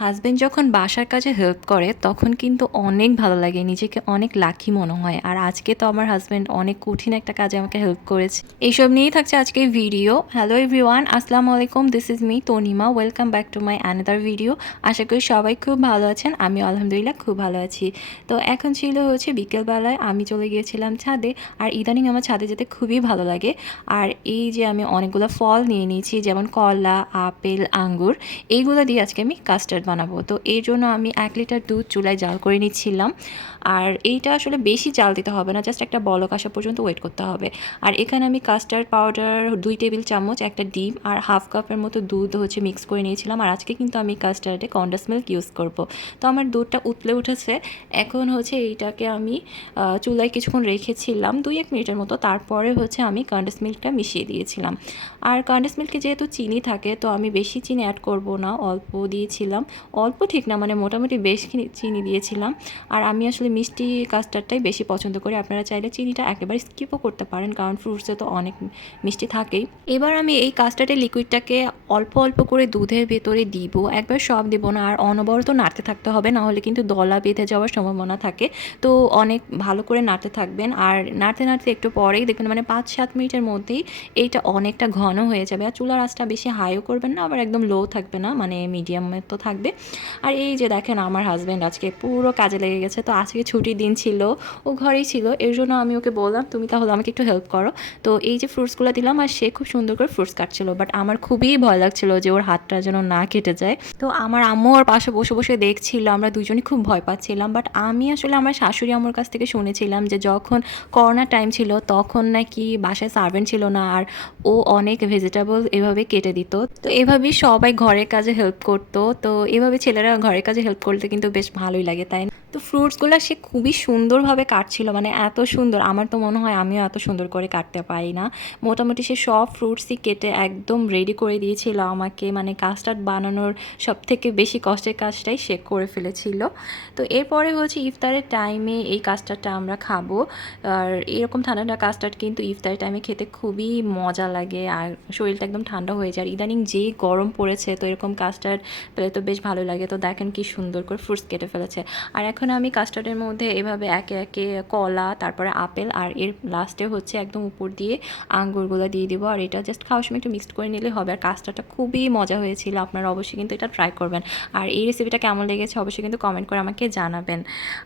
Husband যখন বাসার কাজে হেল্প করে তখন কিন্তু অনেক ভালো লাগে, নিজেকে অনেক লাকি মনে হয়। আর আজকে তো আমার হাজবেন্ড অনেক কঠিন একটা কাজে আমাকে হেল্প করেছে। এইসব নিয়েই থাকছে আজকে ভিডিও। হ্যালো এভরিওয়ান, আসসালামু আলাইকুম, this is me Tanima. Welcome back to my another video. আশা করি সবাই খুব ভালো আছেন, আমি আলহামদুলিল্লাহ খুব ভালো আছি। তো এখন ছিল হচ্ছে বিকেলবেলায়, আমি চলে গিয়েছিলাম ছাদে। আর ইদানিং আমার ছাদে যেতে খুবই ভালো লাগে। আর এই যে আমি অনেকগুলো ফল নিয়ে নিয়েছি, যেমন কলা, আপেল, আঙ্গুর, এইগুলো দিয়ে আজকে আমি কাস্টার্ড বানাবো। তো এই জন্য আমি 1 লিটার দুধ চুলায় জাল করে নিচ্ছিলাম। আর এইটা আসলে বেশি জাল দিতে হবে না, জাস্ট একটা বলক আসা পর্যন্ত ওয়েট করতে হবে। আর এখানে আমি কাস্টার্ড পাউডার 2 টেবিল চামচ, একটা ডিম আর হাফ কাপের মতো দুধ হচ্ছে মিক্স করে নিয়েছিলাম। আর আজকে কিন্তু আমি কাস্টার্ডে কন্ডেন্স মিল্ক ইউজ করব। তো আমার দুধটা উতলে উঠেছে। এখন হচ্ছে এইটাকে আমি চুলায় কিছুক্ষণ রেখেছিলাম 2-1 মিনিটের মতো। তারপরে হচ্ছে আমি কন্ডেন্স মিল্কটা মিশিয়ে দিয়েছিলাম। আর কন্ডেন্স মিল্কে যেহেতু চিনি থাকে, তো আমি বেশি চিনি অ্যাড করব না, অল্প দিয়েছিলাম। অল্প ঠিক না, মানে মোটামুটি বেশ চিনি দিয়েছিলাম। আর আমি আসলে মিষ্টি কাস্টার্ডটাই বেশি পছন্দ করি। আপনারা চাইলে চিনিটা একেবারে স্কিপও করতে পারেন, কারণ ফ্রুটসে তো অনেক মিষ্টি থাকেই। এবার আমি এই কাস্টার্ডের লিকুইডটাকে অল্প অল্প করে দুধের ভেতরে দিব, একবার সব দিব না। আর অনবরত নাড়তে থাকতে হবে, নাহলে কিন্তু দলা বেঁধে যাওয়ার সম্ভাবনা থাকে। তো অনেক ভালো করে নাড়তে থাকবেন। আর নাড়তে নাড়তে একটু পরেই দেখবেন, মানে 5-7 মিনিটের মধ্যেই এইটা অনেকটা ঘন হয়ে যাবে। আর চুলার আঁচটা বেশি হাইও করবেন না, আবার একদম লো থাকবে না, মানে মিডিয়ামে তো থাকবে। আর এই যে দেখেন, আমার হাজব্যান্ড আজকে পুরো কাজে লেগে গেছে। তো আজকে ছুটির দিন ছিল, ও ঘরেই ছিল। এর জন্য আমি ওকে বললাম, তুমি তাহলে আমাকে একটু হেল্প করো। তো এই যে ফ্রুটসগুলো দিলাম, আর সে খুব সুন্দর করে ফ্রুটস কাটছিল। বাট আমার খুবই ভয় লাগছিল যে ওর হাতটা যেন না কেটে যায়। তো আমার আম্মু ওর পাশে বসে বসে দেখছিল, আমরা দুজনই খুব ভয় পাচ্ছিলাম। বাট আমি আসলে আমার শাশুড়ি আম্মুর কাছ থেকে শুনেছিলাম যে যখন করোনা টাইম ছিল তখন নাকি বাসায় সার্ভেন্ট ছিল না, আর ও অনেক ভেজিটেবল এভাবে কেটে দিত। তো এভাবেই সবাই ঘরের কাজে হেল্প করতো। তো এভাবে ছেলেরা ঘরের কাজে হেল্প করতে কিন্তু বেশ ভালোই লাগে, তাই না? তো ফ্রুটসগুলো সে খুবই সুন্দরভাবে কাটছিল, মানে এত সুন্দর, আমার তো মনে হয় আমিও এত সুন্দর করে কাটতে পারি না। মোটামুটি সে সব ফ্রুটসই কেটে একদম রেডি করে দিয়েছিল আমাকে, মানে কাস্টার্ড বানানোর সব থেকে বেশি কষ্টের কাজটাই সে করে ফেলেছিল। তো এরপরে হচ্ছে ইফতারের টাইমে এই কাস্টার্ডটা আমরা খাবো। আর এরকম ঠান্ডা ঠান্ডা কাস্টার্ড কিন্তু ইফতারের টাইমে খেতে খুবই মজা লাগে, আর শরীরটা একদম ঠান্ডা হয়ে যায়। আর ইদানিং যেই গরম পড়েছে, তো এরকম কাস্টার্ড পেলে তো বেশ ভালো লাগে। তো দেখেন কি সুন্দর করে ফ্রুটস কেটে ফেলেছে। আর এখন আমি কাস্টার্ডের মধ্যে এভাবে একে একে কলা, তারপরে আপেল, আর এর লাস্টে হচ্ছে একদম উপর দিয়ে আঙ্গুরগুলো দিয়ে দিব। আর এটা জাস্ট খাওয়ার সময় একটু মিক্সড করে নিলে হবে। আর কাস্টার্ডটা খুবই মজা হয়েছিল, আপনারা অবশ্যই কিন্তু এটা ট্রাই করবেন। আর এই রেসিপিটা কেমন লেগেছে অবশ্যই কিন্তু কমেন্ট করে আমাকে জানাবেন।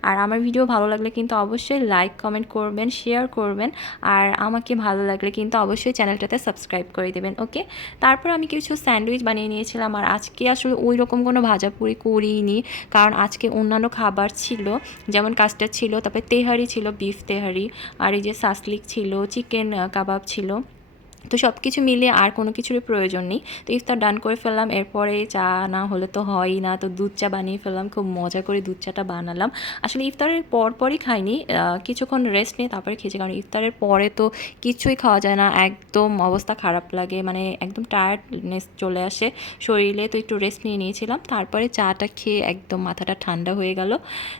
আর আমার ভিডিও ভালো লাগলে কিন্তু অবশ্যই লাইক, কমেন্ট করবেন, শেয়ার করবেন। আর আমাকে ভালো লাগলে কিন্তু অবশ্যই চ্যানেলটাতে সাবস্ক্রাইব করে দেবেন, ওকে? তারপর আমি কিছু স্যান্ডউইচ বানিয়ে নিয়েছিলাম। আর আজকে আসলে ওই রকম কোনো ভাজাপুরি করিনি, কারণ আজকে অন্যান্য খাবার ছিল, যেমন কাস্টার্ড ছিল, তারপরে তেহারি ছিল, বিফ তেহারি, আর এই যে সাসলিক ছিল, চিকেন কাবাব ছিল। তো সব কিছু মিলিয়ে আর কোনো কিছুরই প্রয়োজন নেই। তো ইফতার ডান করে ফেললাম। এরপরে চা না হলে তো হয়ই না, তো দুধ চা বানিয়ে ফেললাম। খুব মজা করে দুধ চাটা বানালাম। আসলে ইফতারের পরই খাইনি, কিছুক্ষণ রেস্ট নিয়ে তারপরে খেয়েছি, কারণ ইফতারের পরে তো কিছুই খাওয়া যায় না, একদম অবস্থা খারাপ লাগে, মানে একদম টায়ার্ডনেস চলে আসে শরীরে। তো একটু রেস্ট নিয়ে নিয়েছিলাম, তারপরে চাটা খেয়ে একদম মাথাটা ঠান্ডা হয়ে গেল।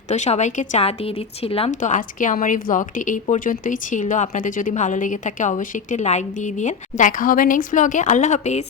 তো সবাইকে চা দিয়ে দিচ্ছিলাম। তো আজকে আমার এই ব্লগটি এই পর্যন্তই ছিল। আপনাদের যদি ভালো লেগে থাকে অবশ্যই একটি লাইক দিয়ে দিন। দেখা হবে নেক্সট ব্লগে। আল্লাহ হাফিজ।